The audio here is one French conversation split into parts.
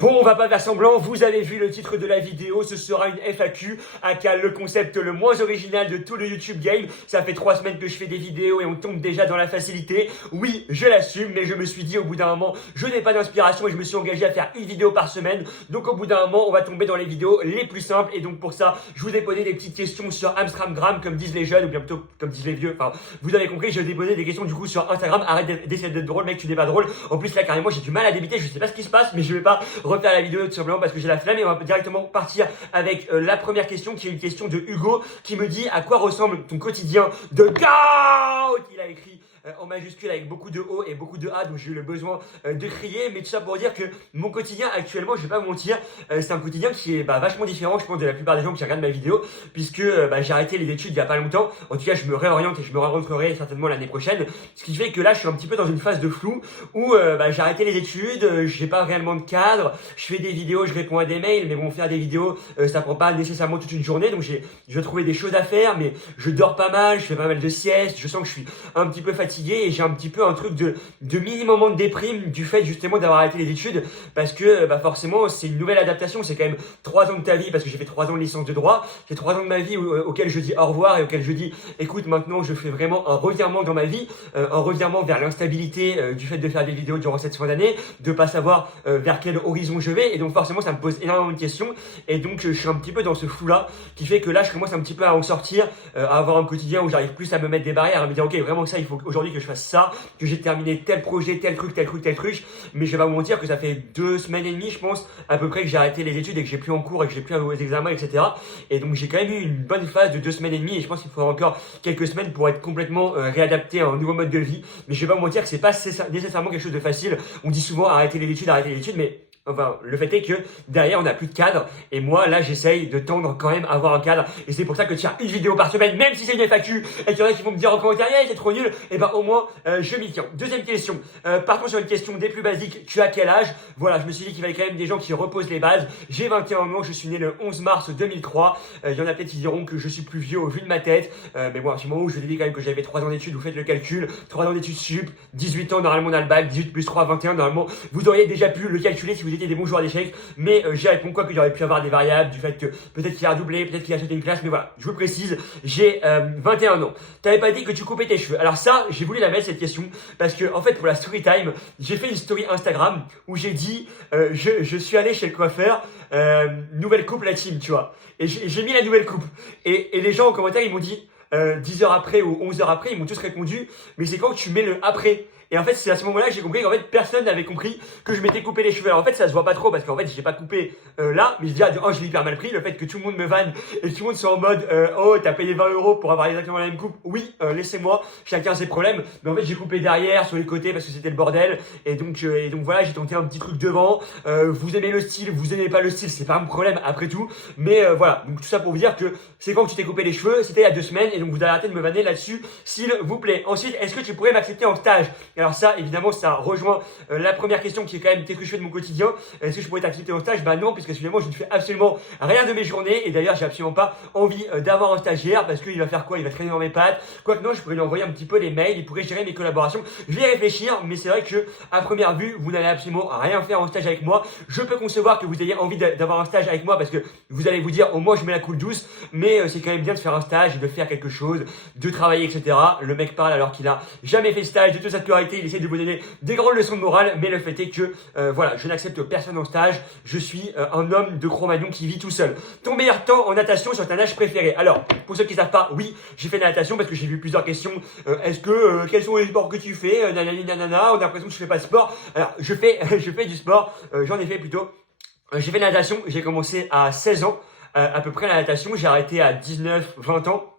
Bon, on va pas faire semblant, vous avez vu le titre de la vidéo, ce sera une FAQ, aka le concept le moins original de tout le YouTube game. Ça fait 3 semaines que je fais des vidéos et on tombe déjà dans la facilité. Oui, je l'assume, mais je me suis dit au bout d'un moment, je n'ai pas d'inspiration et je me suis engagé à faire une vidéo par semaine. Donc au bout d'un moment, on va tomber dans les vidéos les plus simples. Et donc pour ça, je vous ai posé des petites questions sur Instagram, comme disent les jeunes, ou bien plutôt comme disent les vieux. Enfin, vous avez compris, je vous ai posé des questions du coup sur Instagram. Arrête d'essayer d'être drôle, mec, tu n'es pas drôle. En plus là, carrément, j'ai du mal à débiter, je sais pas ce qui se passe, mais je vais pas refaire la vidéo tout simplement parce que j'ai la flemme et on va directement partir avec la première question qui est une question de Hugo qui me dit à quoi ressemble ton quotidien de GOAT. Il a écrit en majuscule avec beaucoup de O et beaucoup de A, donc j'ai eu le besoin de crier, mais tout ça pour dire que mon quotidien actuellement, je vais pas vous mentir, c'est un quotidien qui est vachement différent, je pense, de la plupart des gens qui regardent ma vidéo, puisque j'ai arrêté les études il y a pas longtemps. En tout cas, je me réoriente et je me réorienterai certainement l'année prochaine, ce qui fait que là, je suis un petit peu dans une phase de flou où j'ai arrêté les études, j'ai pas réellement de cadre, je fais des vidéos, je réponds à des mails, mais bon, faire des vidéos, ça prend pas nécessairement toute une journée, donc je vais trouver des choses à faire, mais je dors pas mal, je fais pas mal de siestes, je sens que je suis un petit peu fatigué et j'ai un petit peu un truc de mini moment de déprime du fait justement d'avoir arrêté les études parce que forcément c'est une nouvelle adaptation, c'est quand même 3 ans de ta vie parce que j'ai fait 3 ans de licence de droit, c'est 3 ans de ma vie auquel je dis au revoir et auquel je dis écoute maintenant je fais vraiment un revirement dans ma vie, un revirement vers l'instabilité du fait de faire des vidéos durant cette fin d'année, de pas savoir vers quel horizon je vais et donc forcément ça me pose énormément de questions et donc je suis un petit peu dans ce flou là qui fait que là je commence un petit peu à en sortir, à avoir un quotidien où j'arrive plus à me mettre des barrières, à me dire ok vraiment ça il faut aujourd'hui que je fasse ça, que j'ai terminé tel projet, tel truc, mais je vais pas vous mentir que ça fait 2 semaines et demie je pense à peu près que j'ai arrêté les études et que j'ai plus en cours et que j'ai plus aux examens etc. Et donc j'ai quand même eu une bonne phase de 2 semaines et demie et je pense qu'il faudra encore quelques semaines pour être complètement réadapté à un nouveau mode de vie, mais je vais pas vous mentir que c'est pas nécessairement quelque chose de facile. On dit souvent arrêter les études, mais enfin, le fait est que derrière on n'a plus de cadre et moi là j'essaye de tendre quand même à avoir un cadre et c'est pour ça que tiens une vidéo par semaine même si c'est une FAQ et qu'il y en a qui vont me dire en commentaire hey, c'est trop nul, et au moins je m'y tiens. Deuxième question, partons sur une question des plus basiques, tu as quel âge? Voilà, je me suis dit qu'il fallait quand même des gens qui reposent les bases. J'ai 21 ans, je suis né le 11 mars 2003, il y en a peut-être qui diront que je suis plus vieux au vu de ma tête, mais bon à ce moment où je vous ai dit quand même que j'avais 3 ans d'études, vous faites le calcul, 3 ans d'études sup, 18 ans normalement on a le bac, 18 plus 3, 21 normalement, vous auriez déjà pu le calculer si vous étiez des bons joueurs d'échecs, mais j'y réponds quoi que j'aurais pu avoir des variables, du fait que peut-être qu'il a redoublé, peut-être qu'il a sauté une classe, mais voilà, je vous précise, j'ai 21 ans. T'avais pas dit que tu coupais tes cheveux. Alors ça, j'ai voulu la mettre cette question, parce que en fait pour la story time, j'ai fait une story Instagram où j'ai dit, je suis allé chez le coiffeur, nouvelle coupe la team, tu vois, et j'ai mis la nouvelle coupe, et les gens en commentaire ils m'ont dit, 10 heures après ou 11 heures après, ils m'ont tous répondu, mais c'est quand tu mets le après. Et en fait, c'est à ce moment-là que j'ai compris qu'en fait, personne n'avait compris que je m'étais coupé les cheveux. Alors en fait, ça se voit pas trop parce qu'en fait, j'ai pas coupé là, mais je dis, oh, je l'ai hyper mal pris. Le fait que tout le monde me vanne et que tout le monde soit en mode, oh, t'as payé 20 € pour avoir exactement la même coupe. Oui, laissez-moi, chacun ses problèmes. Mais en fait, j'ai coupé derrière, sur les côtés parce que c'était le bordel. Et donc voilà, j'ai tenté un petit truc devant. Vous aimez le style, vous aimez pas le style, c'est pas un problème après tout. Mais voilà, donc tout ça pour vous dire que c'est quand tu t'es coupé les cheveux, c'était il y a 2 semaines. Et donc vous allez arrêter de me vanner là-dessus, s'il vous plaît. Ensuite, est-ce que tu pourrais m'accepter en stage? Alors ça, évidemment, ça rejoint la première question qui est quand même qu'est-ce que je fais de mon quotidien. Est-ce que je pourrais t'accepter en stage? Bah non, puisque finalement, je ne fais absolument rien de mes journées. Et d'ailleurs, j'ai absolument pas envie d'avoir un stagiaire parce qu'il va faire quoi? Il va traîner dans mes pattes. Quoique non, je pourrais lui envoyer un petit peu les mails, il pourrait gérer mes collaborations. Je vais y réfléchir, mais c'est vrai que à première vue, vous n'allez absolument rien faire en stage avec moi. Je peux concevoir que vous ayez envie d'avoir un stage avec moi parce que vous allez vous dire, au moins, je mets la coule douce, mais c'est quand même bien de faire un stage, de faire quelque chose, de travailler, etc. Le mec parle alors qu'il a jamais fait de stage, de toute sa scolarité, il essaie de vous donner des grandes leçons de morale, mais le fait est que voilà, je n'accepte personne en stage, je suis un homme de Cro-Magnon qui vit tout seul. Ton meilleur temps en natation sur ta nage préférée? Alors, pour ceux qui savent pas, oui, j'ai fait de la natation parce que j'ai vu plusieurs questions. Quels sont les sports que tu fais? Nanani nanana, on a l'impression que je fais pas de sport. Alors, je fais du sport, j'en ai fait plutôt. J'ai fait de la natation, j'ai commencé à 16 ans, à peu près la natation, j'ai arrêté à 19, 20 ans.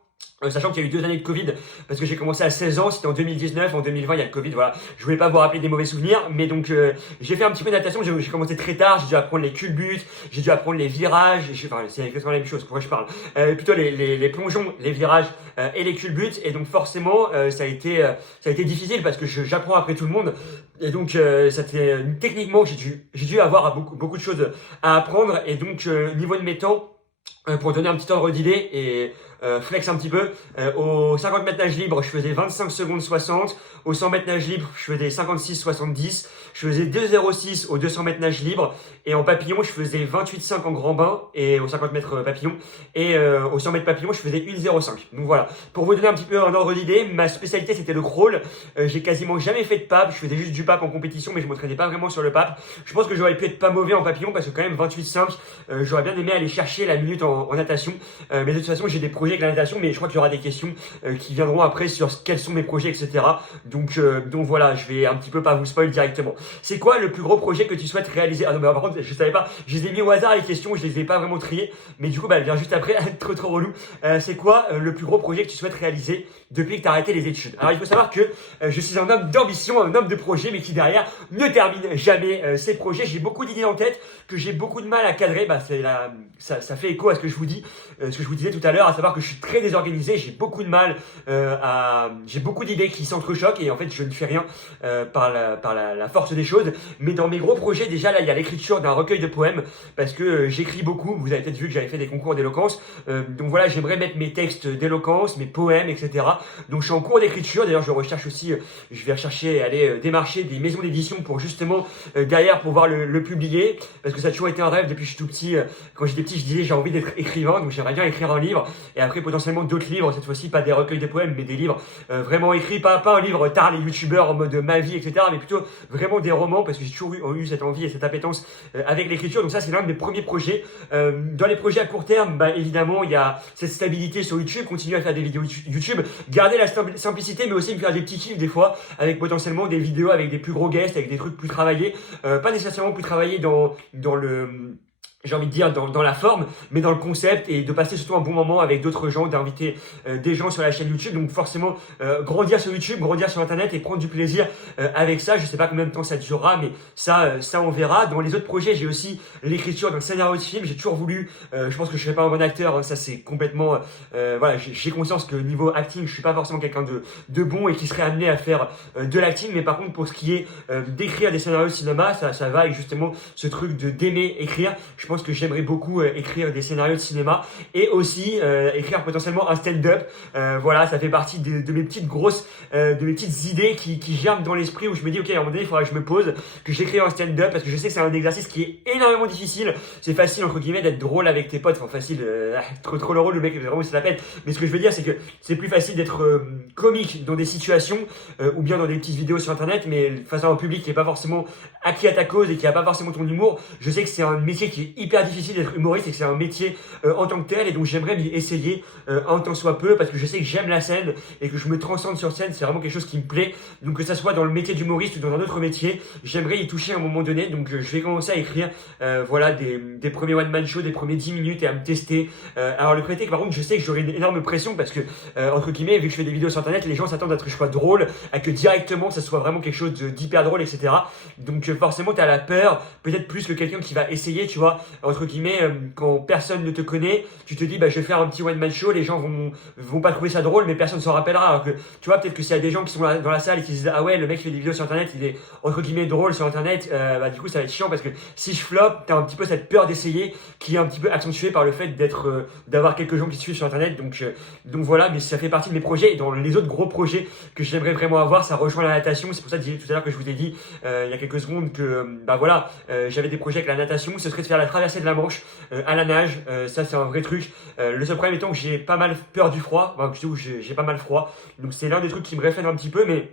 Sachant qu'il y a eu 2 années de Covid, parce que j'ai commencé à 16 ans, c'était en 2019, en 2020 il y a le Covid, voilà. Je voulais pas vous rappeler des mauvais souvenirs, mais donc j'ai fait un petit peu de natation, j'ai commencé très tard, j'ai dû apprendre les culbutes, j'ai dû apprendre les virages, enfin c'est exactement la même chose, pourquoi je parle, plutôt les plongeons, les virages et les culbutes, et donc forcément ça a été difficile parce que j'apprends après tout le monde, et donc techniquement j'ai dû avoir beaucoup de choses à apprendre, et donc niveau de mes temps, pour donner un petit ordre d'idée et flex un petit peu, au 50 mètres nage libre, je faisais 25 secondes 60, au 100 mètres nage libre, je faisais 56-70, je faisais 2,06 au 200 mètres nage libre, Et en papillon, je faisais 28,5 en grand bain et au 50 mètres papillon. Et au 100 mètres papillon, je faisais 1,05. Donc voilà. Pour vous donner un petit peu un ordre d'idée, ma spécialité c'était le crawl. J'ai quasiment jamais fait de pape. Je faisais juste du pape en compétition, mais je m'entraînais pas vraiment sur le pape. Je pense que j'aurais pu être pas mauvais en papillon parce que quand même 28,5, j'aurais bien aimé aller chercher la minute en natation. Mais de toute façon, j'ai des projets avec la natation, mais je crois qu'il y aura des questions qui viendront après sur quels sont mes projets, etc. Donc voilà, je vais un petit peu pas vous spoil directement. C'est quoi le plus gros projet que tu souhaites réaliser? Ah non, mais par contre, je savais pas, je les ai mis au hasard les questions, je les ai pas vraiment triées, mais du coup, elle vient juste après, trop relou. C'est quoi le plus gros projet que tu souhaites réaliser depuis que tu as arrêté les études? Alors, il faut savoir que je suis un homme d'ambition, un homme de projet, mais qui derrière ne termine jamais ses projets. J'ai beaucoup d'idées en tête que j'ai beaucoup de mal à cadrer. Ça fait écho à ce que je vous dis, ce que je vous disais tout à l'heure, à savoir que je suis très désorganisé, j'ai beaucoup de mal j'ai beaucoup d'idées qui s'entrechoquent et en fait je ne fais rien par la force des choses. Mais dans mes gros projets, déjà là il y a l'écriture d'un recueil de poèmes parce que j'écris beaucoup. Vous avez peut-être vu que j'avais fait des concours d'éloquence, donc voilà, j'aimerais mettre mes textes d'éloquence, mes poèmes, etc. Donc je suis en cours d'écriture. D'ailleurs je recherche aussi, je vais rechercher, aller démarcher des maisons d'édition pour justement derrière pouvoir le publier, parce que ça a toujours été un rêve depuis que je suis tout petit. Quand j'étais petit, je disais j'ai envie d'être écrivain, donc j'aimerais bien écrire un livre et après potentiellement d'autres livres, cette fois-ci pas des recueils de poèmes mais des livres vraiment écrits, pas un livre tard les youtubeurs en mode ma vie, etc., mais plutôt vraiment des romans, parce que j'ai toujours eu cette envie et cette appétence avec l'écriture. Donc ça c'est l'un de mes premiers projets. Dans les projets à court terme, évidemment il y a cette stabilité sur YouTube, continuer à faire des vidéos YouTube, garder la simplicité, mais aussi me faire des petits kiffs des fois avec potentiellement des vidéos avec des plus gros guests, avec des trucs plus travaillés, pas nécessairement plus travaillés dans le, j'ai envie de dire dans la forme, mais dans le concept, et de passer surtout un bon moment avec d'autres gens, d'inviter des gens sur la chaîne YouTube. Donc forcément grandir sur YouTube, grandir sur internet et prendre du plaisir avec ça. Je sais pas combien de temps ça durera, mais ça on verra. Dans les autres projets, j'ai aussi l'écriture d'un scénario de film. J'ai toujours voulu, je pense que je serai pas un bon acteur, hein, ça c'est complètement voilà, j'ai conscience que niveau acting je suis pas forcément quelqu'un de bon et qui serait amené à faire de l'acting, mais par contre pour ce qui est d'écrire des scénarios de cinéma, ça va avec justement ce truc d'aimer écrire. Je pense que j'aimerais beaucoup écrire des scénarios de cinéma et aussi écrire potentiellement un stand-up. Voilà, ça fait partie de mes petites grosses, de mes petites idées qui germent dans l'esprit, où je me dis ok, à un moment donné il faudra que je me pose, que j'écrive un stand-up, parce que je sais que c'est un exercice qui est énormément difficile. C'est facile entre guillemets d'être drôle avec tes potes, enfin facile, trop le rôle, le mec vraiment c'est la peine. Mais ce que je veux dire c'est que c'est plus facile d'être comique dans des situations ou bien dans des petites vidéos sur internet, mais face à un public qui est pas forcément acquis à ta cause et qui a pas forcément ton humour. Je sais que c'est un métier qui est hyper difficile d'être humoriste et que c'est un métier en tant que tel, et donc j'aimerais m'y essayer un tant soit peu, parce que je sais que j'aime la scène et que je me transcende sur scène, c'est vraiment quelque chose qui me plaît. Donc que ça soit dans le métier d'humoriste ou dans un autre métier, j'aimerais y toucher à un moment donné. Donc je vais commencer à écrire voilà des premiers one man show, des premiers 10 minutes, et à me tester. Alors le prétexte, par contre, je sais que j'aurai une énorme pression parce que entre guillemets, vu que je fais des vidéos sur internet, les gens s'attendent à ce que je sois drôle, à que directement ça soit vraiment quelque chose d'hyper drôle, etc. Donc forcément tu as la peur, peut-être plus que quelqu'un qui va essayer, tu vois, entre guillemets, quand personne ne te connaît, tu te dis je vais faire un petit one man show, les gens vont pas trouver ça drôle, mais personne s'en rappellera. Alors que tu vois, peut-être que s'il y a des gens qui sont dans la salle et qui se disent ah ouais, le mec fait des vidéos sur internet, il est entre guillemets drôle sur internet, du coup ça va être chiant, parce que si je flop, t'as un petit peu cette peur d'essayer qui est un petit peu accentuée par le fait d'avoir quelques gens qui te suivent sur internet. Donc voilà, mais ça fait partie de mes projets. Et dans les autres gros projets que j'aimerais vraiment avoir, ça rejoint la natation. C'est pour ça que je disais tout à l'heure, que je vous ai dit il y a quelques secondes, que voilà, j'avais des projets avec la natation. Ce serait de faire la traversée de la Manche à la nage. Ça c'est un vrai truc. Le seul problème étant que j'ai pas mal peur du froid, j'ai pas mal froid, donc c'est l'un des trucs qui me réfrène un petit peu, mais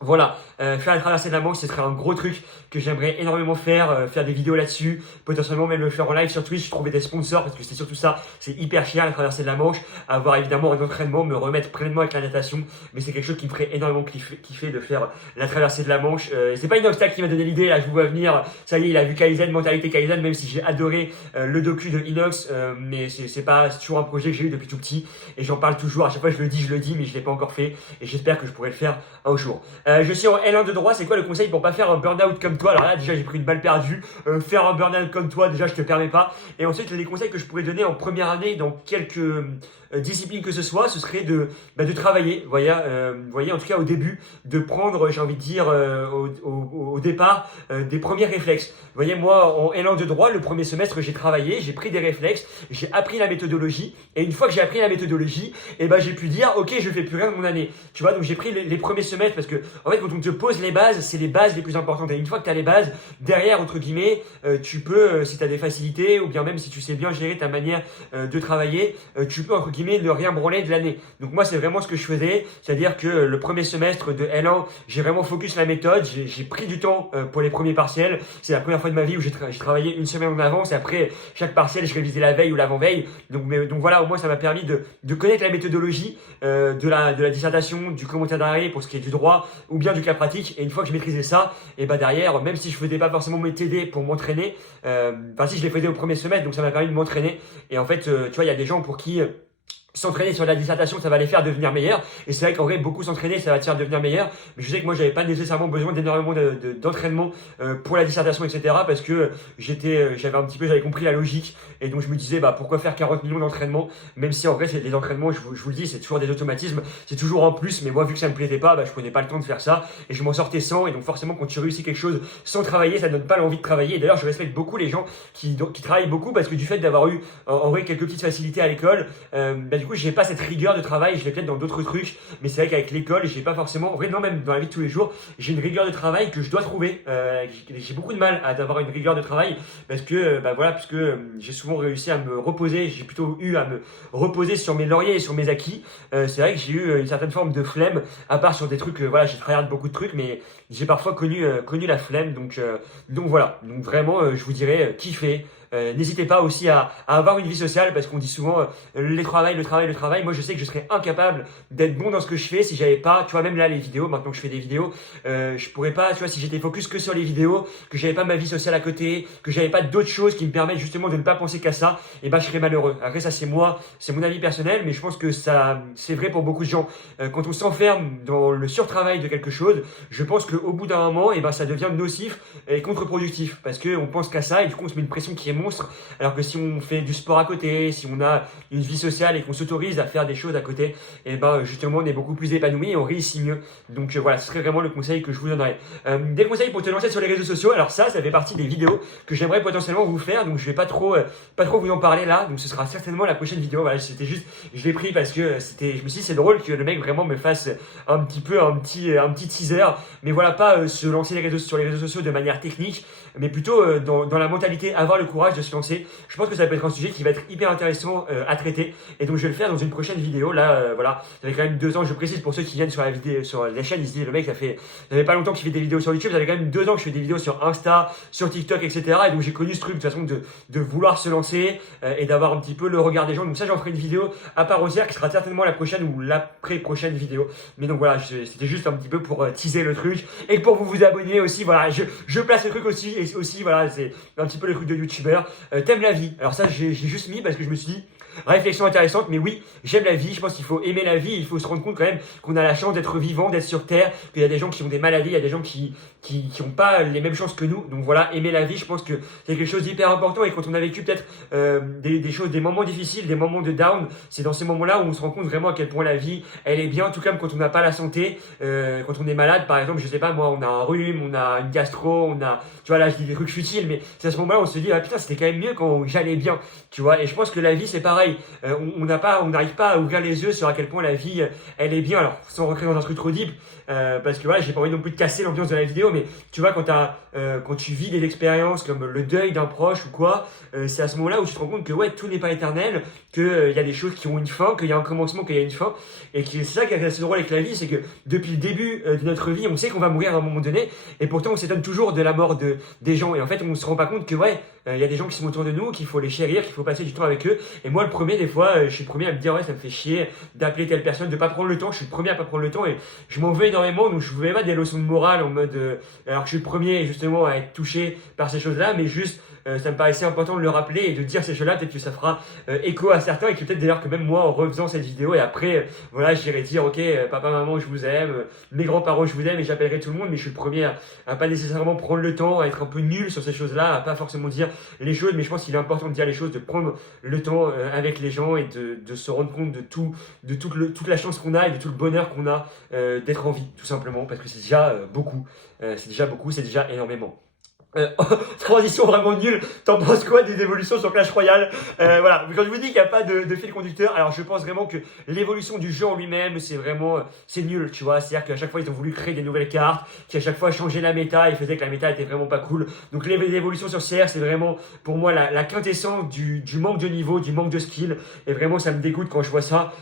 voilà, faire la traversée de la Manche, ce serait un gros truc que j'aimerais énormément faire, faire des vidéos là-dessus, potentiellement même le faire en live sur Twitch, trouver des sponsors, parce que c'est surtout ça, c'est hyper cher la traversée de la Manche, avoir évidemment un entraînement, me remettre pleinement avec la natation, mais c'est quelque chose qui me ferait énormément kiffer de faire la traversée de la Manche. C'est pas une obstacle qui m'a donné l'idée, là je vous vois venir, ça y est, il a vu Kaizen, mentalité Kaizen, même si j'ai adoré le docu de Inox, mais c'est toujours un projet que j'ai eu depuis tout petit, et j'en parle toujours, à chaque fois je le dis, mais je l'ai pas encore fait, et j'espère que je pourrai le faire un jour. Je suis en L1 de droit, c'est quoi le conseil pour pas faire un burn-out comme toi? Alors là déjà j'ai pris une balle perdue, faire un burn-out comme toi déjà je te permets pas. Et ensuite les conseils que je pourrais donner en première année dans quelques disciplines que ce soit, ce serait de travailler, voyez en tout cas au début, de prendre, j'ai envie de dire au départ, des premiers réflexes. Vous voyez, moi en L1 de droit, le premier semestre j'ai travaillé, j'ai pris des réflexes, j'ai appris la méthodologie, et une fois que j'ai appris la méthodologie, j'ai pu dire ok, je fais plus rien de mon année, tu vois. Donc j'ai pris les premiers semestres, parce que en fait, quand on te pose les bases, c'est les bases les plus importantes. Et une fois que tu as les bases, derrière, entre guillemets, tu peux, si tu as des facilités, ou bien même si tu sais bien gérer ta manière de travailler, tu peux, entre guillemets, ne rien branler de l'année. Donc moi, c'est vraiment ce que je faisais, c'est-à-dire que le premier semestre de L1, j'ai vraiment focus la méthode, j'ai pris du temps pour les premiers partiels. C'est la première fois de ma vie où j'ai travaillé une semaine en avance, et après, chaque partiel, je révisais la veille ou l'avant-veille. Donc voilà, au moins, ça m'a permis de connaître la méthodologie de la dissertation, du commentaire d'arrêt pour ce qui est du droit, ou bien du cas pratique. Et une fois que je maîtrisais ça, et bah derrière, même si je faisais pas forcément mes TD pour m'entraîner, enfin si je les faisais au premier semestre, donc ça m'a permis de m'entraîner. Et en fait, tu vois, il y a des gens pour qui s'entraîner sur la dissertation, ça va les faire devenir meilleurs. Et c'est vrai qu'en vrai, beaucoup s'entraîner, ça va te faire devenir meilleur. Mais je sais que moi, j'avais pas nécessairement besoin d'énormément d'entraînement pour la dissertation, etc. Parce que j'avais compris la logique. Et donc, je me disais, bah, pourquoi faire 40 millions d'entraînements? Même si en vrai, c'est des entraînements, je vous le dis, c'est toujours des automatismes. C'est toujours en plus. Mais moi, vu que ça me plaisait pas, bah, je prenais pas le temps de faire ça. Et je m'en sortais sans. Et donc, forcément, quand tu réussis quelque chose sans travailler, ça ne donne pas l'envie de travailler. Et d'ailleurs, je respecte beaucoup les gens qui travaillent beaucoup parce que du fait d'avoir eu, en vrai, quelques petites facilités à l'école, bah, du coup, j'ai pas cette rigueur de travail, je l'ai peut-être dans d'autres trucs, mais c'est vrai qu'avec l'école, j'ai pas forcément, en vrai, non, même dans la vie de tous les jours, j'ai une rigueur de travail que je dois trouver. J'ai beaucoup de mal à avoir une rigueur de travail parce que, bah voilà, puisque j'ai souvent réussi à me reposer, j'ai plutôt eu à me reposer sur mes lauriers et sur mes acquis. C'est vrai que j'ai eu une certaine forme de flemme, à part sur des trucs, voilà, j'ai travaillé beaucoup de trucs, mais j'ai parfois connu la flemme, donc voilà. Donc vraiment, je vous dirais, kiffez. N'hésitez pas aussi à avoir une vie sociale parce qu'on dit souvent le travail. Moi, je sais que je serais incapable d'être bon dans ce que je fais si j'avais pas, tu vois, même là, les vidéos, maintenant que je fais des vidéos, je pourrais pas, tu vois, si j'étais focus que sur les vidéos, que j'avais pas ma vie sociale à côté, que j'avais pas d'autres choses qui me permettent justement de ne pas penser qu'à ça, et ben, je serais malheureux. Après, ça, c'est moi, c'est mon avis personnel, mais je pense que ça, c'est vrai pour beaucoup de gens. Quand on s'enferme dans le surtravail de quelque chose, je pense qu'au bout d'un moment, et ben, ça devient nocif et contre-productif parce que on pense qu'à ça et du coup, on se met une pression qui est monstre, alors que si on fait du sport à côté, si on a une vie sociale et qu'on s'autorise à faire des choses à côté, et ben justement on est beaucoup plus épanoui et on réussit mieux. Donc voilà, ce serait vraiment le conseil que je vous donnerais. Des conseils pour te lancer sur les réseaux sociaux. Alors ça fait partie des vidéos que j'aimerais potentiellement vous faire, donc je vais pas trop vous en parler là, donc ce sera certainement la prochaine vidéo. Voilà, c'était juste, je l'ai pris parce que je me suis dit c'est drôle que le mec vraiment me fasse un petit teaser, mais voilà, pas se lancer sur les réseaux sociaux de manière technique, mais plutôt dans la mentalité, avoir le courage de se lancer. Je pense que ça peut être un sujet qui va être hyper intéressant à traiter, et donc je vais le faire dans une prochaine vidéo. Là, voilà, ça fait quand même 2 ans, je précise pour ceux qui viennent sur la chaîne, ils se disent le mec, ça fait pas longtemps qu'il fait des vidéos sur YouTube, ça fait quand même 2 ans que je fais des vidéos sur Insta, sur TikTok, etc. Et donc j'ai connu ce truc de toute façon de vouloir se lancer et d'avoir un petit peu le regard des gens. Donc ça, j'en ferai une vidéo à part entière qui sera certainement la prochaine ou l'après-prochaine vidéo. Mais donc voilà, c'était juste un petit peu pour teaser le truc et pour vous abonner aussi. Voilà, je place le truc aussi, et aussi voilà, c'est un petit peu le truc de youtubeur. T'aimes la vie? Alors ça, j'ai juste mis parce que je me suis dit, réflexion intéressante, mais oui, j'aime la vie. Je pense qu'il faut aimer la vie. Il faut se rendre compte quand même qu'on a la chance d'être vivant, d'être sur Terre, qu'il y a des gens qui ont des maladies, il y a des gens qui ont pas les mêmes chances que nous. Donc voilà, aimer la vie, je pense que c'est quelque chose d'hyper important. Et quand on a vécu peut-être des choses, des moments difficiles, des moments de down, c'est dans ces moments-là où on se rend compte vraiment à quel point la vie, elle est bien. Tout comme quand on n'a pas la santé, quand on est malade, par exemple, je sais pas moi, on a un rhume, on a une gastro, on a, tu vois, là je dis des trucs futiles, mais c'est à ce moment-là où on se dit ah putain, c'était quand même mieux quand j'allais bien, tu vois. Et je pense que la vie c'est pareil. On n'arrive pas à ouvrir les yeux sur à quel point la vie, elle est bien. Alors, sans rentrer dans un truc trop deep, parce que voilà, j'ai pas envie non plus de casser l'ambiance de la vidéo, mais tu vois, quand tu vis des expériences comme le deuil d'un proche ou quoi, c'est à ce moment-là où tu te rends compte que ouais, tout n'est pas éternel, qu'il y a des choses qui ont une fin, qu'il y a un commencement, qu'il y a une fin, et que c'est ça qui est assez drôle avec la vie, c'est que depuis le début de notre vie, on sait qu'on va mourir à un moment donné, et pourtant on s'étonne toujours de la mort des gens, et en fait on se rend pas compte que ouais, il y a des gens qui sont autour de nous, qu'il faut les chérir, qu'il faut passer du temps avec eux. Et moi, le premier, des fois, je suis le premier à me dire ouais, ça me fait chier d'appeler telle personne, de pas prendre le temps. Je suis le premier à pas prendre le temps et je m'en veux énormément. Donc je ne voulais pas des leçons de morale en mode alors que je suis le premier justement à être touché par ces choses-là, mais juste ça me paraissait important de le rappeler et de dire ces choses-là. Peut-être que ça fera écho à certains et que peut-être d'ailleurs que même moi en refaisant cette vidéo et après voilà, j'irai dire ok, papa, maman, je vous aime, mes grands-parents, je vous aime, et j'appellerai tout le monde, mais je suis le premier à pas nécessairement prendre le temps, à être un peu nul sur ces choses-là, à pas forcément dire les choses, mais je pense qu'il est important de dire les choses, de prendre le temps avec les gens et de se rendre compte de toute la chance qu'on a et de tout le bonheur qu'on a d'être en vie, tout simplement, parce que c'est déjà beaucoup, c'est déjà énormément. Transition vraiment nulle. T'en penses quoi des évolutions sur Clash Royale? Voilà. Quand je vous dis qu'il n'y a pas de fil conducteur, alors je pense vraiment que l'évolution du jeu en lui-même, c'est vraiment, c'est nul, tu vois. C'est-à-dire qu'à chaque fois, ils ont voulu créer des nouvelles cartes, qui à chaque fois changeaient la méta et faisaient que la méta était vraiment pas cool. Donc les évolutions sur CR, c'est vraiment, pour moi, la quintessence du manque de niveau, du manque de skill. Et vraiment, ça me dégoûte quand je vois ça.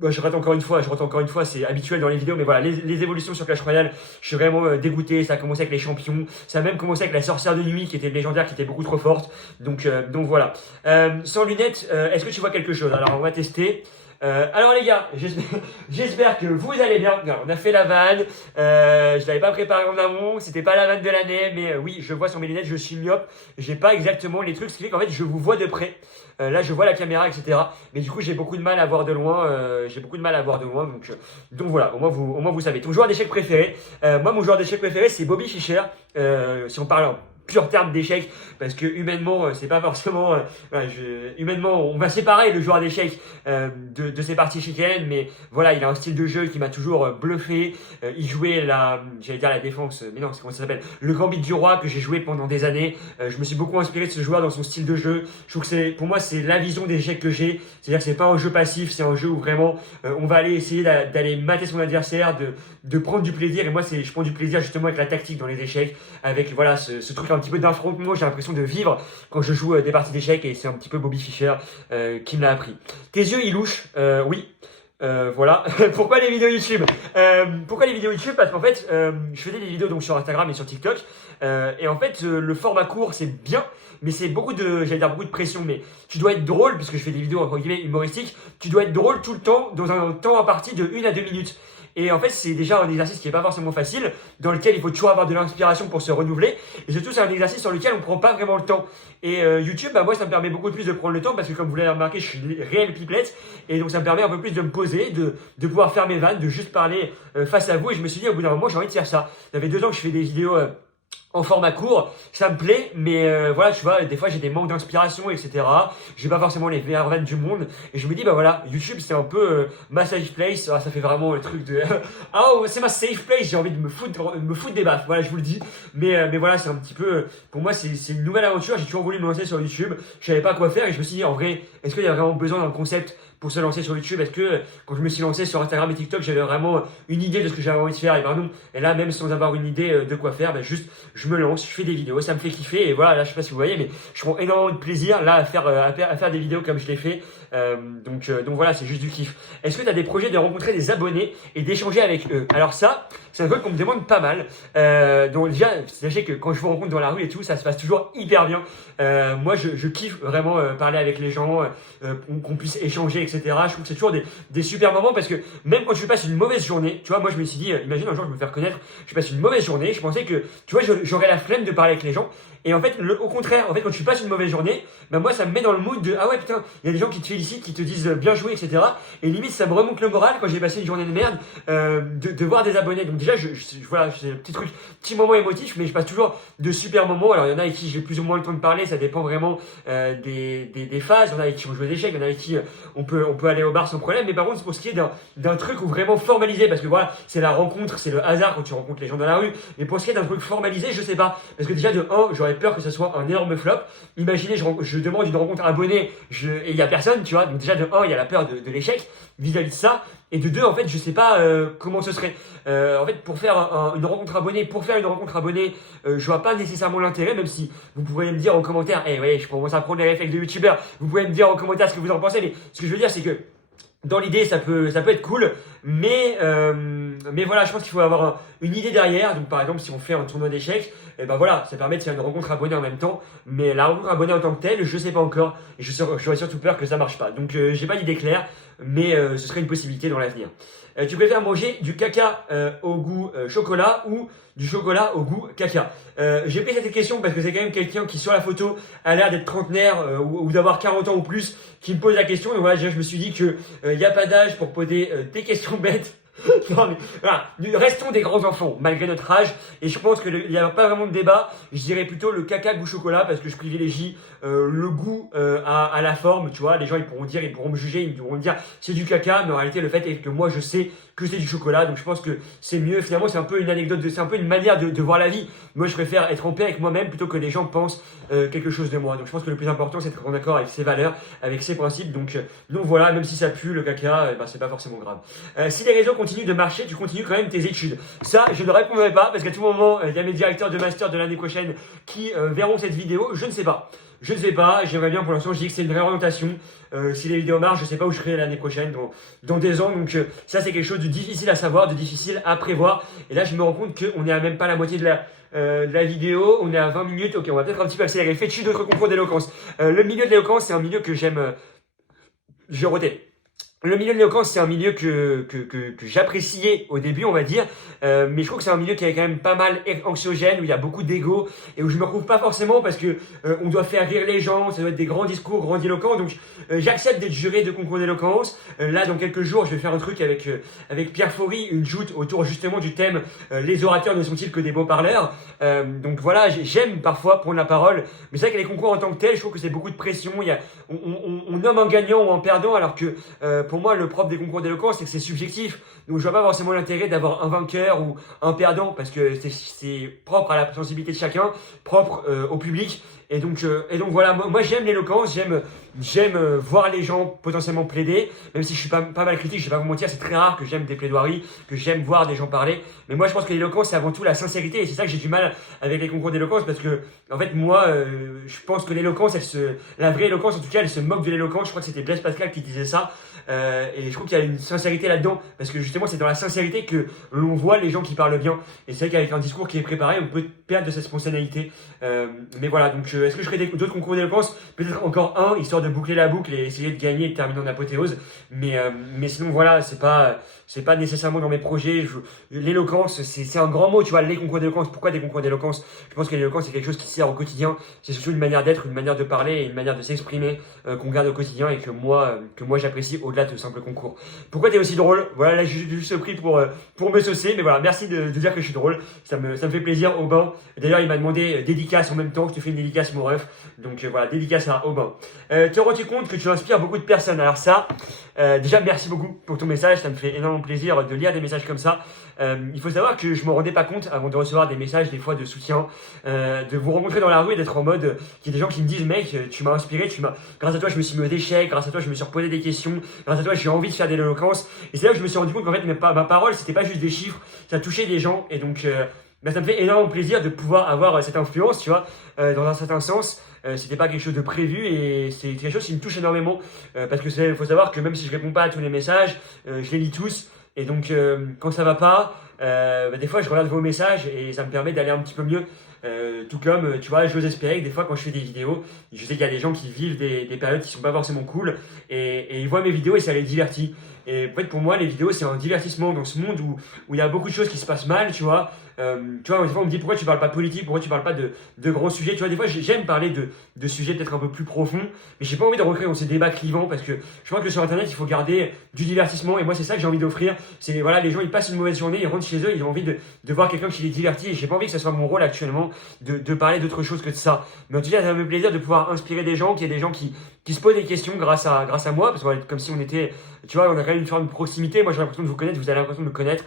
Bah, je rate encore une fois, c'est habituel dans les vidéos, mais voilà, les évolutions sur Clash Royale, je suis vraiment dégoûté. Ça a commencé avec les champions, ça a même commencé avec la sorcière de nuit qui était légendaire, qui était beaucoup trop forte. Donc voilà. Sans lunettes, est-ce que tu vois quelque chose? Alors on va tester. Alors les gars, j'espère que vous allez bien. Alors, on a fait la vanne, je l'avais pas préparé en amont, c'était pas la vanne de l'année, mais oui, je vois sur mes lunettes, je suis myope, j'ai pas exactement les trucs, ce qui fait qu'en fait je vous vois de près. Là, je vois la caméra, etc. Mais du coup, j'ai beaucoup de mal à voir de loin. Donc voilà. Au moins vous savez. Ton joueur d'échecs préféré. Moi, mon joueur d'échecs préféré, c'est Bobby Fischer. Si on parle en pur terme d'échecs, parce que humainement, c'est pas forcément. Humainement, on va séparer le joueur d'échecs de ses parties chicaines, mais voilà, il a un style de jeu qui m'a toujours bluffé. Il jouait j'allais dire la défense, mais non, c'est comment ça s'appelle, le Gambit du Roi que j'ai joué pendant des années. Je me suis beaucoup inspiré de ce joueur dans son style de jeu. Je trouve que pour moi, c'est la vision d'échecs que j'ai. C'est-à-dire que c'est pas un jeu passif, c'est un jeu où vraiment on va aller essayer d'aller mater son adversaire, de prendre du plaisir. Et moi, je prends du plaisir justement avec la tactique dans les échecs, avec voilà ce truc un petit peu d'affrontement. J'ai l'impression de vivre quand je joue des parties d'échecs, et c'est un petit peu Bobby Fischer qui me l'a appris. Tes yeux, ils louchent, oui. Voilà. Pourquoi les vidéos YouTube? Pourquoi les vidéos YouTube? Parce qu'en fait, je faisais des vidéos donc sur Instagram et sur TikTok, et en fait, le format court, c'est bien, mais c'est beaucoup de pression. Mais tu dois être drôle, puisque je fais des vidéos entre guillemets humoristiques. Tu dois être drôle tout le temps, dans un temps imparti de 1 à 2 minutes. Et en fait, c'est déjà un exercice qui est pas forcément facile, dans lequel il faut toujours avoir de l'inspiration pour se renouveler. Et surtout, c'est un exercice sur lequel on prend pas vraiment le temps. Et YouTube, bah moi, ça me permet beaucoup plus de prendre le temps, parce que comme vous l'avez remarqué, je suis une réelle pipelette. Et donc, ça me permet un peu plus de me poser, de pouvoir faire mes vannes, de juste parler face à vous. Et je me suis dit, au bout d'un moment, j'ai envie de faire ça. Ça fait 2 ans que je fais des vidéos en format court, ça me plaît, mais voilà, tu vois, des fois j'ai des manques d'inspiration, etc. J'ai pas forcément les meilleures vannes du monde, et je me dis, bah voilà, YouTube c'est un peu ma safe place. Ah, ça fait vraiment le truc de ah, oh, c'est ma safe place, j'ai envie de me foutre des baffes, voilà, je vous le dis. Mais voilà, c'est un petit peu, pour moi, c'est une nouvelle aventure. J'ai toujours voulu me lancer sur YouTube, je savais pas quoi faire, et je me suis dit, en vrai, est-ce qu'il y a vraiment besoin d'un concept pour se lancer sur YouTube? Est-ce que quand je me suis lancé sur Instagram et TikTok, j'avais vraiment une idée de ce que j'avais envie de faire? Et ben non. Et là, même sans avoir une idée de quoi faire, ben juste je me lance, je fais des vidéos, ça me fait kiffer. Et voilà, là, je sais pas si vous voyez, mais je prends énormément de plaisir là à faire des vidéos comme je l'ai fait. Donc voilà, c'est juste du kiff. Est-ce que tu as des projets de rencontrer des abonnés et d'échanger avec eux? Alors ça, c'est un truc qu'on me demande pas mal. Donc déjà, sachez que quand je vous rencontre dans la rue et tout, ça se passe toujours hyper bien. Moi, je kiffe vraiment parler avec les gens, qu'on puisse échanger, etc. Je trouve que c'est toujours des super moments, parce que même quand je passe une mauvaise journée, tu vois, moi je me suis dit, imagine un jour je me fais reconnaître, je passe une mauvaise journée, je pensais que, tu vois, j'aurais la flemme de parler avec les gens. Et en fait, au contraire, en fait, quand tu passes une mauvaise journée, bah moi, ça me met dans le mood de ah ouais, putain, il y a des gens qui te félicitent, qui te disent bien joué, etc. Et limite, ça me remonte le moral quand j'ai passé une journée de merde, de voir des abonnés. Donc déjà, voilà, c'est un petit moment émotif, mais je passe toujours de super moments. Alors, il y en a avec qui j'ai plus ou moins le temps de parler, ça dépend vraiment des phases. Il y en a avec qui on joue des échecs, il y en a avec qui on peut aller au bar sans problème. Mais par contre, pour ce qui est d'un truc où vraiment formalisé, parce que voilà, c'est la rencontre, c'est le hasard quand tu rencontres les gens dans la rue. Mais pour ce qui est d'un truc formalisé, je sais pas. Parce que déjà, de 1, j'aurais peur que ce soit un énorme flop. Imaginez, je demande une rencontre abonnée et il y a personne, tu vois. Donc déjà, de 1, il y a la peur de l'échec vis-à-vis de ça. Et de 2, en fait, je sais pas comment ce serait. En fait, pour faire une rencontre abonnée, je vois pas nécessairement l'intérêt, même si vous pourriez me dire en commentaire, ouais, je commence à prendre les réflexes de youtubeur, vous pouvez me dire en commentaire ce que vous en pensez, mais ce que je veux dire, c'est que dans l'idée, ça peut être cool, mais voilà, je pense qu'il faut avoir une idée derrière. Donc par exemple, si on fait un tournoi d'échecs, et ben voilà, ça permet de faire une rencontre abonnée en même temps. Mais la rencontre abonnée en tant que telle, je sais pas encore, et j'aurais surtout peur que ça marche pas. Donc j'ai pas d'idée claire, mais ce serait une possibilité dans l'avenir. Tu préfères manger du caca au goût chocolat ou du chocolat au goût caca? J'ai pris cette question parce que c'est quand même quelqu'un qui sur la photo a l'air d'être trentenaire ou d'avoir 40 ans ou plus qui me pose la question. Donc voilà, je me suis dit que y a pas d'âge pour poser des questions bêtes. Non mais voilà, restons des grands enfants malgré notre âge, et je pense qu'il n'y a pas vraiment de débat. Je dirais plutôt le caca goût chocolat, parce que je privilégie le goût à la forme, tu vois. Les gens ils pourront me juger, ils pourront me dire c'est du caca, mais en réalité le fait est que moi je sais que c'est du chocolat. Donc je pense que c'est mieux. Finalement, c'est un peu une anecdote, c'est un peu une manière de voir la vie. Moi, je préfère être en paix avec moi-même plutôt que les gens pensent quelque chose de moi. Donc je pense que le plus important, c'est d'être en accord avec ses valeurs, avec ses principes. Donc voilà, même si ça pue le caca, c'est pas forcément grave. Si les réseaux continuent de marcher, tu continues quand même tes études. Ça, je ne répondrai pas parce qu'à tout moment, il y a mes directeurs de master de l'année prochaine qui verront cette vidéo. Je ne sais pas. Je ne sais pas, j'aimerais bien pour l'instant, je dis que c'est une réorientation. Si les vidéos marchent, je ne sais pas où je serai l'année prochaine, dans des ans. Donc ça, c'est quelque chose de difficile à savoir, de difficile à prévoir. Et là, je me rends compte qu'on n'est à même pas la moitié de la vidéo. On est à 20 minutes. Ok, on va peut-être un petit peu accélérer. Fais-tu d'autres concours d'éloquence? Le milieu de l'éloquence, c'est un milieu que j'aime. Je rotais. Le milieu de l'éloquence, c'est un milieu que j'appréciais au début, on va dire, mais je trouve que c'est un milieu qui est quand même pas mal anxiogène, où il y a beaucoup d'ego, et où je me retrouve pas forcément parce que on doit faire rire les gens, ça doit être des grands discours grandiloquents, donc j'accepte d'être juré de concours d'éloquence. Là, dans quelques jours, je vais faire un truc avec Pierre Faury, une joute autour justement du thème les orateurs ne sont-ils que des beaux parleurs. Donc voilà, j'aime parfois prendre la parole, mais c'est vrai que les concours en tant que tels, je trouve que c'est beaucoup de pression, on nomme un gagnant ou un perdant, alors que pour moi, le propre des concours d'éloquence, c'est que c'est subjectif. Donc, je vois pas forcément l'intérêt d'avoir un vainqueur ou un perdant parce que c'est propre à la sensibilité de chacun, propre au public. Et donc voilà, moi j'aime l'éloquence, j'aime voir les gens potentiellement plaider, même si je suis pas mal critique, je vais pas vous mentir, c'est très rare que j'aime des plaidoiries, que j'aime voir des gens parler. Mais moi je pense que l'éloquence c'est avant tout la sincérité et c'est ça que j'ai du mal avec les concours d'éloquence parce que en fait moi je pense que l'éloquence, la vraie éloquence en tout cas, elle se moque de l'éloquence. Je crois que c'était Blaise Pascal qui disait ça. Et je trouve qu'il y a une sincérité là-dedans parce que justement c'est dans la sincérité que l'on voit les gens qui parlent bien. Et c'est vrai qu'avec un discours qui est préparé, on peut perdre de cette spontanéité. Mais voilà, donc est-ce que je ferai d'autres concours d'éloquence? Peut-être encore un, histoire de boucler la boucle et essayer de gagner et de terminer en apothéose. Mais sinon voilà, c'est pas nécessairement dans mes projets. L'éloquence, c'est un grand mot, tu vois, les concours d'éloquence. Pourquoi des concours d'éloquence? Je pense que l'éloquence c'est quelque chose qui sert au quotidien. C'est surtout une manière d'être, une manière de parler et une manière de s'exprimer qu'on garde au quotidien et que moi j'apprécie au-delà de simples concours. Pourquoi t'es aussi drôle? Voilà, là j'ai juste pris pour me saucer, mais voilà, merci de dire que je suis drôle. Ça me fait plaisir, Aubin. D'ailleurs, il m'a demandé dédicace en même temps, je te fais une dédicace, mon ref. Donc voilà, dédicace à Aubin. Te rends-tu compte que tu inspires beaucoup de personnes? Alors ça, déjà merci beaucoup pour ton message, ça me fait énormément plaisir de lire des messages comme ça. Il faut savoir que je me rendais pas compte avant de recevoir des messages des fois de soutien, de vous rencontrer dans la rue et d'être en mode, qu'il y a des gens qui me disent mec, tu m'as inspiré, grâce à toi je me suis mis au déchet, grâce à toi je me suis reposé des questions, grâce à toi j'ai envie de faire de l'éloquence. Et c'est là que je me suis rendu compte qu'en fait ma parole c'était pas juste des chiffres, ça touchait des gens et donc ça me fait énormément plaisir de pouvoir avoir cette influence, tu vois, dans un certain sens. C'était pas quelque chose de prévu et c'est quelque chose qui me touche énormément parce que faut savoir que même si je réponds pas à tous les messages, je les lis tous et donc quand ça va pas, des fois je regarde vos messages et ça me permet d'aller un petit peu mieux. Tout comme, tu vois, j'ose espérer que des fois quand je fais des vidéos, je sais qu'il y a des gens qui vivent des périodes qui sont pas forcément cool et ils voient mes vidéos et ça les divertit. Et en fait pour moi les vidéos c'est un divertissement dans ce monde où il y a beaucoup de choses qui se passent mal, tu vois. Des fois on me dit pourquoi tu parles pas politique, pourquoi tu parles pas de grands sujets, tu vois. Des fois j'aime parler de sujets peut-être un peu plus profonds, mais j'ai pas envie de recréer dans ces débats clivants parce que je crois que sur internet il faut garder du divertissement et moi c'est ça que j'ai envie d'offrir. C'est voilà, les gens ils passent une mauvaise journée, ils rentrent chez eux, ils ont envie de voir quelqu'un qui les divertit et j'ai pas envie que ce soit mon rôle actuellement de parler d'autre chose que de ça. Mais en tout cas ça me fait plaisir de pouvoir inspirer des gens, qu'il y ait des gens qui se posent des questions grâce à moi, parce que comme si on était, tu vois, on a quand même une forme de proximité. Moi j'ai l'impression de vous connaître, vous avez l'impression de me connaître.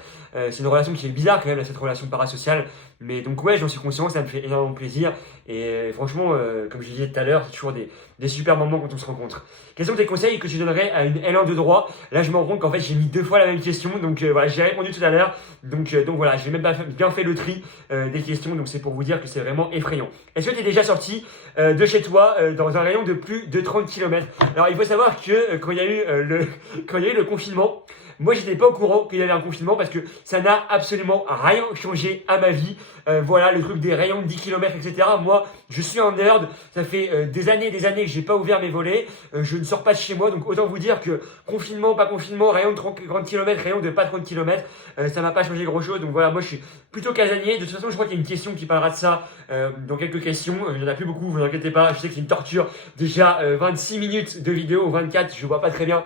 C'est une relation qui est bizarre quand même, cette relation parasociale. Mais donc ouais, j'en suis conscient, ça me fait énormément plaisir. Et franchement, comme je disais tout à l'heure, c'est toujours des super moments quand on se rencontre. Quels sont tes conseils que tu donnerais à une L1 de droit? Là je me rends compte qu'en fait j'ai mis 2 fois la même question, donc voilà, j'ai répondu tout à l'heure. Donc voilà, j'ai même pas bien fait le tri des questions, donc c'est pour vous dire que c'est vraiment effrayant. Est-ce que tu es déjà sorti de chez toi dans un rayon de plus de 30 km? Alors il faut savoir que quand il y a eu le confinement, moi j'étais pas au courant qu'il y avait un confinement parce que ça n'a absolument rien changé à ma vie. Voilà, le truc des rayons de 10 km, etc. Moi, je suis un nerd. Ça fait des années que j'ai pas ouvert mes volets. Je ne sors pas de chez moi. Donc autant vous dire que confinement, pas confinement, rayon de 30 km, rayon de pas 30 km, ça m'a pas changé grand chose. Donc voilà, moi je suis plutôt casanier. De toute façon, je crois qu'il y a une question qui parlera de ça dans quelques questions. Il n'y en a plus beaucoup, vous inquiétez pas. Je sais que c'est une torture. Déjà 26 minutes de vidéo ou 24, je vois pas très bien.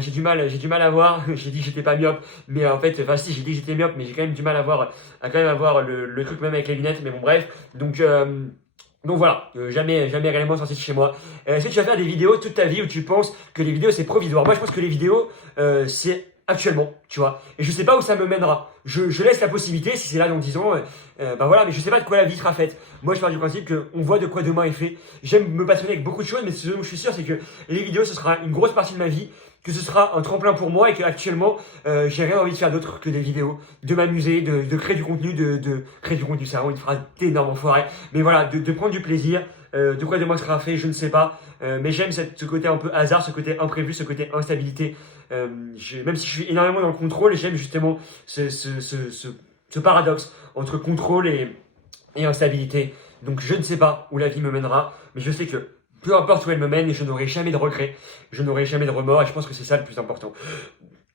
J'ai du mal à voir. J'ai dit que j'étais pas myope, mais en fait, enfin si, j'ai dit que j'étais myope, mais j'ai quand même du mal à voir le truc même avec les lunettes. Mais bon, bref. Donc voilà, jamais réellement sorti de chez moi. Est-ce que tu vas faire des vidéos toute ta vie où tu penses que les vidéos c'est provisoire? Moi je pense que les vidéos c'est actuellement, tu vois. Et je sais pas où ça me mènera. Je laisse la possibilité, si c'est là dans 10 ans, bah voilà, mais je sais pas de quoi la vie sera faite. Moi, je pars du principe qu'on voit de quoi demain est fait. J'aime me passionner avec beaucoup de choses, mais ce dont je suis sûr, c'est que les vidéos, ce sera une grosse partie de ma vie, que ce sera un tremplin pour moi et qu'actuellement, j'ai rien envie de faire d'autre que des vidéos, de m'amuser, de créer du contenu, de créer du contenu, c'est vraiment une phrase d'énorme enfoiré, mais voilà, de prendre du plaisir. De quoi demain sera fait, je ne sais pas. Mais j'aime ce côté un peu hasard, ce côté imprévu, ce côté instabilité. Même si je suis énormément dans le contrôle, j'aime justement ce paradoxe entre contrôle et instabilité. Donc je ne sais pas où la vie me mènera, mais je sais que peu importe où elle me mène, je n'aurai jamais de regrets, je n'aurai jamais de remords, et je pense que c'est ça le plus important.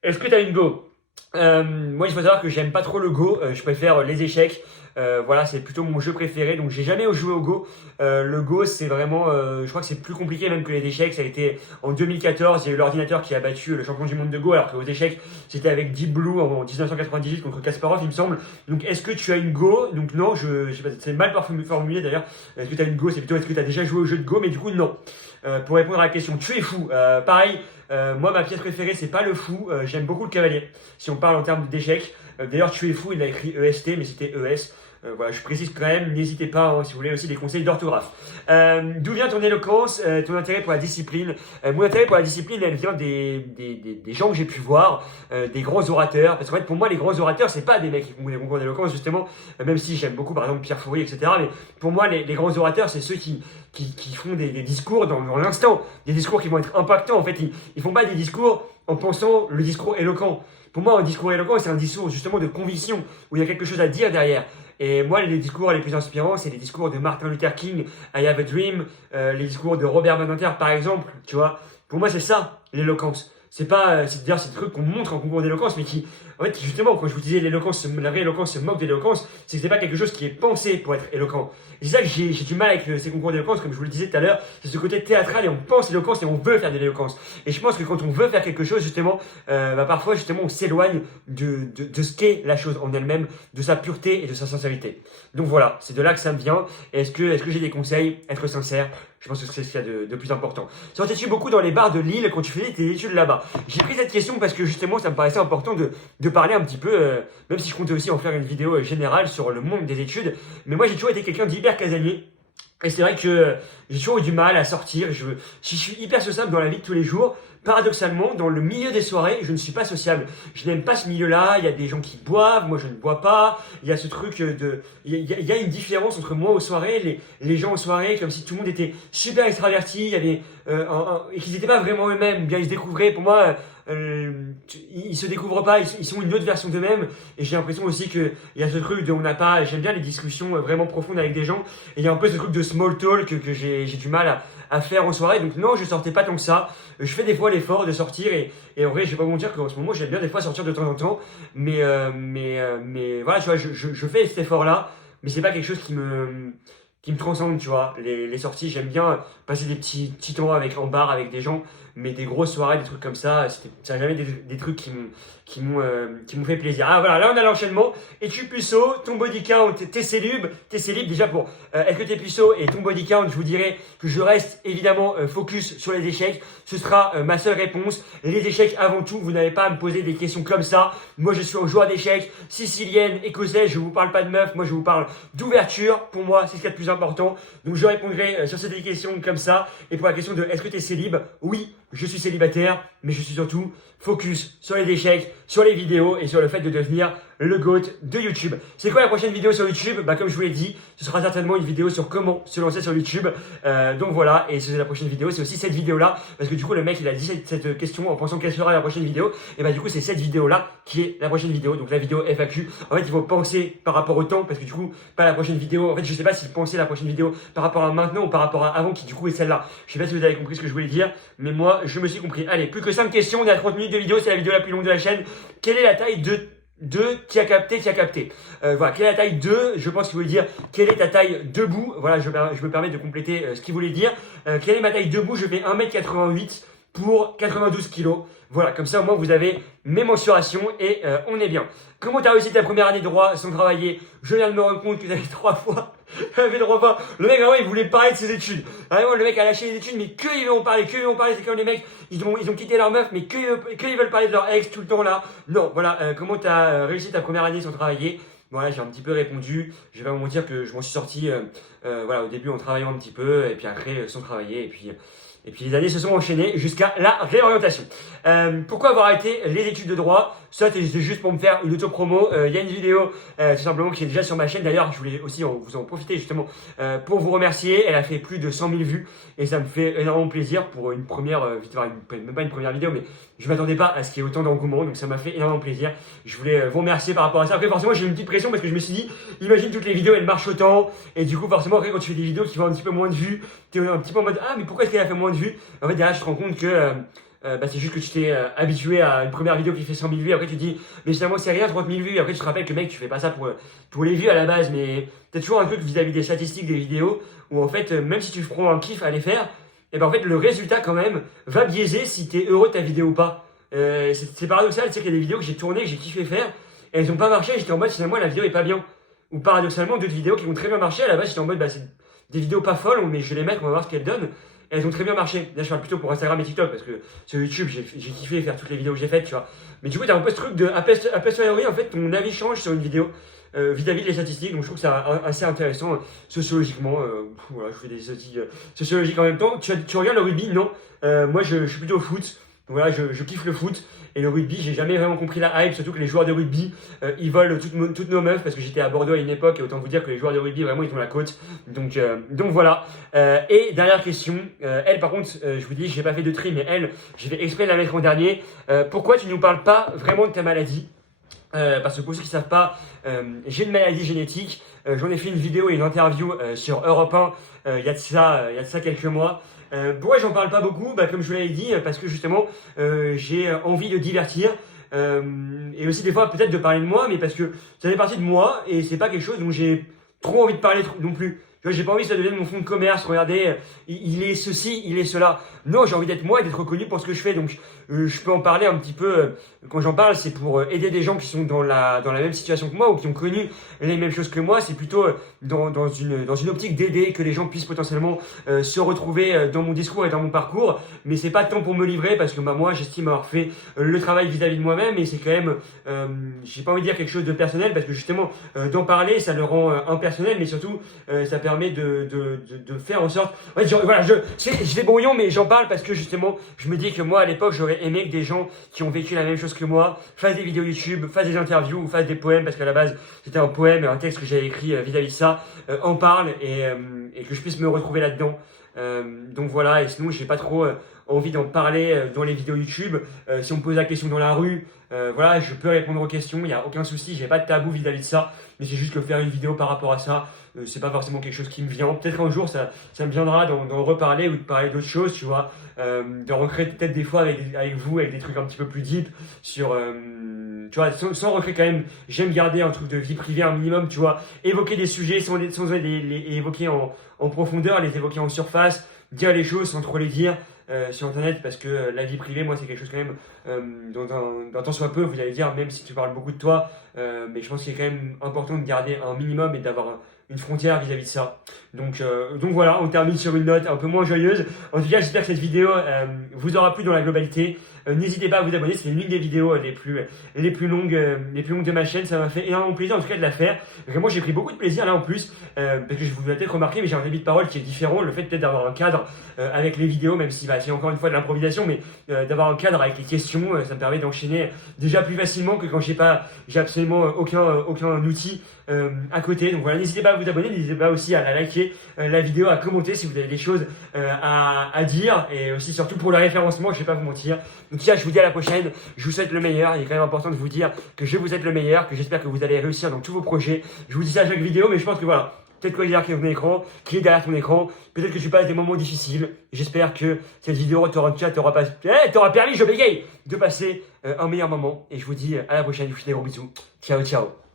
Est-ce que tu as une go? Moi, il faut savoir que j'aime pas trop le Go. Je préfère les échecs. Voilà, c'est plutôt mon jeu préféré. Donc, j'ai jamais joué au Go. Le Go, c'est vraiment, je crois que c'est plus compliqué même que les échecs. Ça a été en 2014. Il y a eu l'ordinateur qui a battu le champion du monde de Go, alors qu'aux échecs, c'était avec Deep Blue en 1998 contre Kasparov, il me semble. Donc, est-ce que tu as une Go? Donc, non, je sais pas, c'est mal formulé d'ailleurs. Est-ce que tu as une Go? C'est plutôt est-ce que tu as déjà joué au jeu de Go? Mais du coup, non. Pour répondre à la question, tu es fou. Pareil. Moi, ma pièce préférée, c'est pas le fou. J'aime beaucoup le cavalier. Si on parle en termes d'échecs. D'ailleurs, tu es fou, il a écrit EST, mais c'était ES. Voilà, je précise quand même, n'hésitez pas hein, si vous voulez aussi des conseils d'orthographe. D'où vient ton éloquence, ton intérêt pour la discipline? Mon intérêt pour la discipline, elle vient des gens que j'ai pu voir, des grands orateurs. Parce qu'en fait, pour moi, les grands orateurs, c'est pas des mecs qui font des concours d'éloquence, justement, même si j'aime beaucoup, par exemple, Pierre Fourie, etc. Mais pour moi, les grands orateurs, c'est ceux qui font des discours dans l'instant, des discours qui vont être impactants. En fait, ils font pas des discours en pensant le discours éloquent. Pour moi, un discours éloquent, c'est un discours justement de conviction, où il y a quelque chose à dire derrière. Et moi, les discours les plus inspirants, c'est les discours de Martin Luther King, I Have a Dream, les discours de Robert Badinter, par exemple, tu vois. Pour moi, c'est ça, l'éloquence. C'est pas, c'est d'ailleurs, c'est des trucs qu'on montre en concours d'éloquence, mais qui, en fait, justement, quand je vous disais l'éloquence, la vraie éloquence se moque d'éloquence, c'est que c'est pas quelque chose qui est pensé pour être éloquent. Et c'est ça que j'ai du mal avec ces concours d'éloquence, comme je vous le disais tout à l'heure, c'est ce côté théâtral et on pense l'éloquence et on veut faire de l'éloquence. Et je pense que quand on veut faire quelque chose, justement, parfois, justement, on s'éloigne de ce qu'est la chose en elle-même, de sa pureté et de sa sincérité. Donc voilà, c'est de là que ça me vient. Est-ce que j'ai des conseils? Être sincère, je pense que c'est ce qu'il y a de plus important. Sortais-tu beaucoup dans les bars de Lille quand tu faisais tes études là-bas? J'ai pris cette question parce que justement ça me paraissait important de parler un petit peu, même si je comptais aussi en faire une vidéo générale sur le monde des études. Mais moi j'ai toujours été quelqu'un d'hyper casanier. Et c'est vrai que j'ai toujours eu du mal à sortir. Si je suis hyper sociable dans la vie de tous les jours, paradoxalement, dans le milieu des soirées, je ne suis pas sociable. Je n'aime pas ce milieu-là. Il y a des gens qui boivent, moi je ne bois pas. Il y a ce truc il y a une différence entre moi aux soirées, les gens aux soirées, comme si tout le monde était super extraverti. Il y avait et qu'ils n'étaient pas vraiment eux-mêmes. Bien ils se découvraient. Pour moi, ils se découvrent pas. Ils sont une autre version d'eux-mêmes. Et j'ai l'impression aussi que il y a ce truc de on n'a pas. J'aime bien les discussions vraiment profondes avec des gens. Et il y a un peu ce truc de small talk que j'ai du mal à faire aux soirées. Donc non, je sortais pas tant que ça. Je fais des fois l'effort de sortir et en vrai, je vais pas vous mentir qu'en ce moment, j'aime bien des fois sortir de temps en temps. Mais voilà, tu vois, je fais cet effort-là, mais c'est pas quelque chose qui me transcende, tu vois. Les sorties, j'aime bien passer des petits temps en bar avec des gens, mais des grosses soirées, des trucs comme ça, ça n'a jamais des trucs qui m'ont fait plaisir. Ah voilà, là on a l'enchaînement. Es-tu puceau? Ton body count? T'es célib déjà pour est-ce que t'es puceau et ton body count? Je vous dirais que je reste évidemment focus sur les échecs. Ce sera ma seule réponse. Les échecs avant tout. Vous n'avez pas à me poser des questions comme ça. Moi je suis un joueur d'échecs sicilienne, écossaise. Je vous parle pas de meuf. Moi je vous parle d'ouverture. Pour moi c'est ce qu'il y a de plus important. Donc je répondrai sur ces questions comme ça. Et pour la question de est-ce que t'es célib? Oui, je suis célibataire, mais je suis surtout focus sur les échecs, sur les vidéos et sur le fait de devenir le GOAT de YouTube. C'est quoi la prochaine vidéo sur YouTube? Comme je vous l'ai dit, ce sera certainement une vidéo sur comment se lancer sur YouTube. Donc voilà, et c'est la prochaine vidéo, c'est aussi cette vidéo-là, parce que du coup le mec il a dit cette question en pensant quelle sera la prochaine vidéo, et du coup c'est cette vidéo-là qui est la prochaine vidéo, donc la vidéo FAQ. En fait il faut penser par rapport au temps, parce que du coup, pas la prochaine vidéo, en fait je sais pas s'il pensait la prochaine vidéo par rapport à maintenant ou par rapport à avant, qui du coup est celle-là. Je sais pas si vous avez compris ce que je voulais dire, mais moi je me suis compris. Allez, plus que 5 questions, on est à 30 minutes de vidéo, c'est la vidéo la plus longue de la chaîne. Quelle est la taille de qui a capté. Voilà, quelle est la taille 2? Je pense qu'il voulait dire quelle est ta taille debout. Voilà, je me permets de compléter ce qu'il voulait dire. Quelle est ma taille debout? Je fais 1m88. pour 92 kilos. Voilà, comme ça au moins vous avez mes mensurations et on est bien. Comment tu as réussi ta première année de droit sans travailler? Je viens de me rendre compte que tu avais 3 fois. Le mec vraiment il voulait parler de ses études. Vraiment le mec a lâché les études mais que ils vont parler, c'est comme les mecs, ils ont quitté leur meuf mais que ils veulent parler de leur ex tout le temps là. Non, voilà, comment tu as réussi ta première année sans travailler? Voilà, j'ai un petit peu répondu. Je vais pas vous mentir que je m'en suis sorti voilà, au début en travaillant un petit peu et puis après sans travailler et puis les années se sont enchaînées jusqu'à la réorientation. Pourquoi avoir arrêté les études de droit? Ça, c'est juste pour me faire une auto-promo. Il y a une vidéo tout simplement qui est déjà sur ma chaîne. D'ailleurs, je voulais aussi vous en profiter justement pour vous remercier. Elle a fait plus de 100 000 vues et ça me fait énormément plaisir pour une première, même pas une première vidéo, mais je ne m'attendais pas à ce qu'il y ait autant d'engouement. Donc ça m'a fait énormément plaisir. Je voulais vous remercier par rapport à ça. Après, forcément, j'ai eu une petite pression parce que je me suis dit, imagine toutes les vidéos, elles marchent autant. Et du coup, forcément, après, quand tu fais des vidéos qui font un petit peu moins de vues, tu es un petit peu en mode, ah, mais pourquoi est-ce qu'elle a fait moins de vues? En fait, derrière, je te rends compte que c'est juste que tu t'es habitué à une première vidéo qui fait 100 000 vues. Après, tu te dis, mais finalement, c'est rien, 30 000 vues. Et après, tu te rappelles que mec, tu fais pas ça pour les vues à la base. Mais t'as toujours un truc vis-à-vis des statistiques des vidéos où en fait, même si tu prends un kiff à les faire, et ben en fait, le résultat quand même va biaiser si t'es heureux de ta vidéo ou pas. C'est paradoxal, tu sais qu'il y a des vidéos que j'ai tournées, que j'ai kiffé faire, et elles ont pas marché. J'étais en mode, finalement, la vidéo est pas bien. Ou paradoxalement, d'autres vidéos qui ont très bien marché, à la base, j'étais en mode, bah, c'est des vidéos pas folles, mais je vais les mettre, on va voir ce qu'elles donnent. Elles ont très bien marché. Là, je parle plutôt pour Instagram et TikTok parce que sur YouTube, j'ai kiffé faire toutes les vidéos que j'ai faites, tu vois. Mais du coup, t'as un peu ce truc de, a posteriori, en fait, ton avis change sur une vidéo vis-à-vis des statistiques. Donc, je trouve que c'est assez intéressant sociologiquement. Voilà, je fais des statistiques sociologiques en même temps. Tu regardes le rugby? Non. Moi, je suis plutôt au foot. Donc, voilà, je kiffe le foot. Et le rugby, j'ai jamais vraiment compris la hype, surtout que les joueurs de rugby, ils volent toutes nos meufs, parce que j'étais à Bordeaux à une époque, et autant vous dire que les joueurs de rugby, vraiment, ils ont la côte. Donc voilà. Et dernière question, elle, par contre, je vous dis, j'ai pas fait de tri, mais elle, j'ai fait exprès de la mettre en dernier. Pourquoi tu nous parles pas vraiment de ta maladie? Parce que pour ceux qui ne savent pas, j'ai une maladie génétique. J'en ai fait une vidéo et une interview sur Europe 1 il y a de ça quelques mois. Pourquoi j'en parle pas beaucoup? Bah, comme je vous l'avais dit, parce que justement j'ai envie de divertir et aussi des fois peut-être de parler de moi, mais parce que ça fait partie de moi et c'est pas quelque chose dont j'ai trop envie de parler non plus. Tu vois, j'ai pas envie que ça devienne mon fonds de commerce. Regardez, il est ceci, il est cela. Non, j'ai envie d'être moi et d'être reconnu pour ce que je fais. Donc, je peux en parler un petit peu. Quand j'en parle, c'est pour aider des gens qui sont dans la même situation que moi ou qui ont connu les mêmes choses que moi. C'est plutôt dans une optique d'aider, que les gens puissent potentiellement se retrouver dans mon discours et dans mon parcours. Mais c'est pas tant pour me livrer parce que bah, moi, j'estime avoir fait le travail vis-à-vis de moi-même et c'est quand même, j'ai pas envie de dire quelque chose de personnel parce que justement, d'en parler, ça le rend impersonnel, mais surtout, ça permet de faire en sorte. Ouais, voilà, je fais brouillon, mais j'en parle parce que justement, je me dis que moi, à l'époque, j'aurais aimé que des gens qui ont vécu la même chose que moi fassent des vidéos YouTube, fassent des interviews ou fassent des poèmes, parce qu'à la base, c'était un poème, un texte que j'avais écrit vis-à-vis de ça, en parle et que je puisse me retrouver là-dedans. Donc voilà, et sinon, j'ai pas trop envie d'en parler dans les vidéos YouTube. Si on me pose la question dans la rue, voilà, je peux répondre aux questions, il n'y a aucun souci, j'ai pas de tabou vis-à-vis de ça, mais c'est juste que faire une vidéo par rapport à ça, c'est pas forcément quelque chose qui me vient. Peut-être qu'un jour ça me viendra d'en reparler ou de parler d'autres choses, tu vois, de recréer peut-être des fois avec vous, avec des trucs un petit peu plus deep sur, tu vois, sans recréer quand même, j'aime garder un truc de vie privée un minimum, tu vois, évoquer des sujets sans les évoquer en profondeur, les évoquer en surface, dire les choses sans trop les dire. Sur internet parce que la vie privée, moi c'est quelque chose quand même d'un temps soit peu, vous allez dire, même si tu parles beaucoup de toi, mais je pense qu'il est quand même important de garder un minimum et d'avoir une frontière vis-à-vis de ça. Donc voilà, on termine sur une note un peu moins joyeuse. En tout cas, j'espère que cette vidéo vous aura plu dans la globalité. N'hésitez pas à vous abonner, c'est l'une des vidéos les plus longues de ma chaîne. Ça m'a fait énormément plaisir en tout cas de la faire. Vraiment, j'ai pris beaucoup de plaisir là en plus, parce que je vous l'ai peut-être remarqué, mais j'ai un débit de parole qui est différent. Le fait peut-être d'avoir un cadre avec les vidéos, même si c'est encore une fois de l'improvisation, mais d'avoir un cadre avec les questions, ça me permet d'enchaîner déjà plus facilement que quand j'ai absolument aucun outil à côté. Donc voilà, n'hésitez pas à vous abonner, n'hésitez pas aussi à liker la vidéo, à commenter si vous avez des choses à dire, et aussi surtout pour le référencement, je vais pas vous mentir. Donc je vous dis à la prochaine, je vous souhaite le meilleur. Il est quand même important de vous dire que je vous souhaite le meilleur, que j'espère que vous allez réussir dans tous vos projets. Je vous dis ça à chaque vidéo, mais je pense que voilà, peut-être qu'il y a derrière ton écran, qui est derrière ton écran, peut-être que tu passes des moments difficiles. J'espère que cette vidéo t'aura permis, je bégaye, de passer un meilleur moment. Et je vous dis à la prochaine, je vous fais des gros bisous. Ciao, ciao.